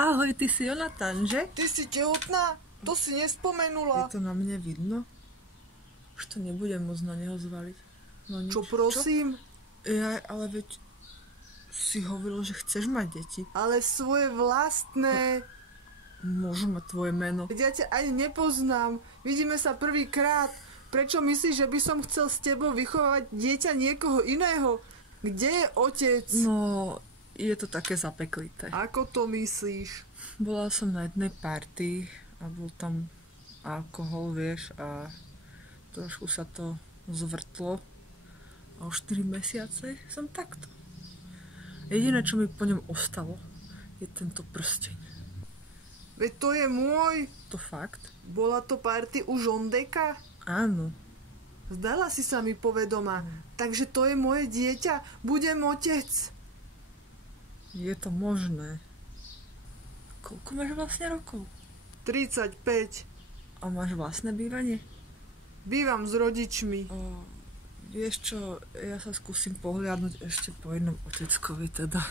Ahoj, ty si Jonatan, že? Ty si tehotná? To si nespomenula. Je to na mne vidno? Už to nebudem môcť na neho zvaliť. No nič. Čo prosím? Ja, ale veď si hovoril, že chceš mať deti. Ale svoje vlastné. Môžu mať tvoje meno. Veď ja ťa ani nepoznám. Vidíme sa prvýkrát. Prečo myslíš, že by som chcel s tebou vychovávať dieťa niekoho iného? Kde je otec? No, je to také zapeklité. Ako to myslíš? Bola som na jednej party a bol tam alkohol, vieš, a trošku sa to zvrtlo. A už 4 mesiace som takto. Jediné, čo mi po ňom ostalo, je tento prsteň. Veď to je môj. To fakt? Bola to party u Žondeka? Áno. Zdala si sa mi povedomá. Takže to je moje dieťa. Budem otec. Je to možné. Koľko máš vlastne rokov? 35. A máš vlastné bývanie? Bývam s rodičmi. Vieš čo, ja sa skúsim pohliadnúť ešte po jednom oteckovi teda.